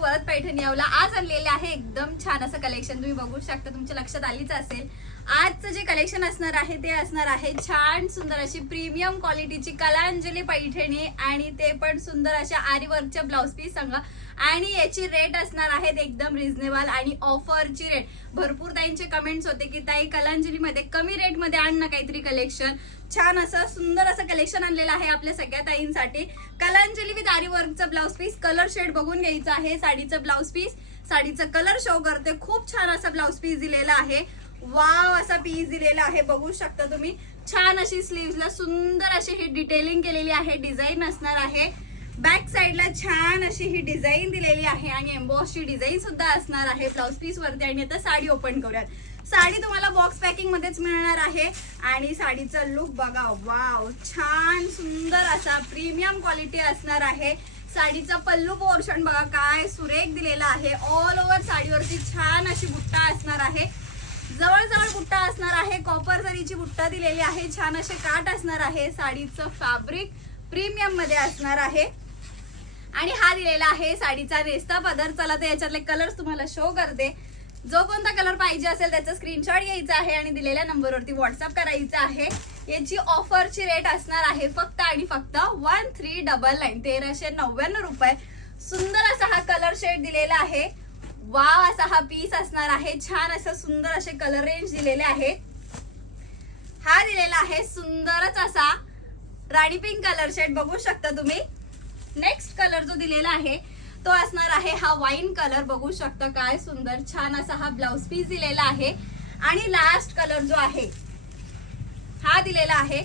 वरद पैठणी यावला आज आणलेले आहे एकदम छान असं कलेक्शन. तुम्ही बघू शकता, तुमच्या लक्षात आलीच असेल. आजचं जे कलेक्शन असणार आहे ते असणार आहे छान सुंदर अशी प्रीमियम क्वालिटीची कलांजली पैठणी आणि ते पण सुंदर अशा आरी वर्कच्या ब्लाउज पीस संग. आणि याची रेट असणार आहेत एकदम रिझनेबल आणि ऑफरची रेट. भरपूर ताईंचे कमेंट्स होते की ताई कलांजली मध्ये कमी रेट मध्ये आण ना काहीतरी कलेक्शन. छान असं सुंदर असं कलेक्शन आणलेलं आहे आपल्या सगळ्या ताईंसाठी. कलांजली विथ आरी वर्कचा ब्लाउज पीस, कलर शेड बघून घ्यायचा आहे. साडीचं ब्लाउज पीस, साडीचं कलर शो करते. खूप छान असा ब्लाउज पीस दिलेला आहे. वाव असा पीस दिलेला आहे, बघू शकता तुम्ही. छान अशी स्लीव्हला सुंदर अशी ही डिटेलिंग केलेली आहे, डिझाईन असणार आहे. बॅक साइडला छान अशी ही डिझाईन दिलेली आहे आणि एम्बॉसची डिझाईन सुद्धा असणार आहे ब्लाउज पीस वरती. आणि आता साडी ओपन करूयात. साडी तुम्हाला बॉक्स पॅकिंग मध्येच मिळणार आहे आणि साडीचा लुक बघा. वाव, छान सुंदर असा प्रीमियम क्वालिटी असणार आहे. साडीचा पल्लू पोर्शन बघा काय सुरेख दिलेला आहे. ऑल ओव्हर साडीवरती छान अशी बुट्टा असणार आहे. जवळजवळ बुट्टा असणार आहे. कॉपर जरीची बुट्टा दिलेली आहे. छान असे काठ असणार आहे. साडीचं फॅब्रिक प्रीमियम मध्ये असणार आहे. आणि हा दिलेला आहे साडीचा नेस्ता पदर. चला तर याच्यातले कलर्स तुम्हाला शो करते. जो कोणता कलर पाहिजे असेल त्याचा स्क्रीनशॉट घ्यायचा आहे आणि दिलेल्या नंबरवरती व्हॉट्सअप करायचा आहे. याची ऑफरची रेट असणार आहे फक्त आणि फक्त 1399 1399 रुपये. सुंदर असा हा कलर शेड दिलेला आहे. वाव असा हा पीस असणार आहे. छान असं सुंदर असे कलर रेंज दिलेले आहे. हा दिलेला आहे सुंदरच असा राणी पिंक कलर शेड, बघू शकता तुम्ही. नेक्स्ट कलर जो दिलेला आहे तो असणार आहे हा वाईन कलर, बघू शकता काय सुंदर छान असा हा ब्लाउज पीस दिलेला आहे. आणि लास्ट कलर जो आहे हा दिलेला आहे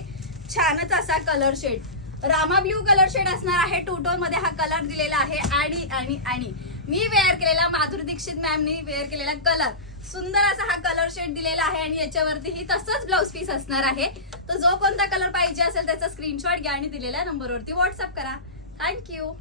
छानच असा colour shade, Rama blue colour shade असणार आहे. टू टोन मध्ये हा कलर दिलेला आहे. आणि आणि आणि मी वेअर केलेला, माधुरी दीक्षित मॅमनी वेअर केलेला कलर, सुंदर असा हा कलर शेड दिलेला आहे. आणि याच्यावरती ही तसंच ब्लाउज पीस असणार आहे. तर जो कोणता कलर पाहिजे असेल त्याचा स्क्रीनशॉट घ्या आणि दिलेल्या नंबरवरती व्हॉट्सअप करा. थँक्यू.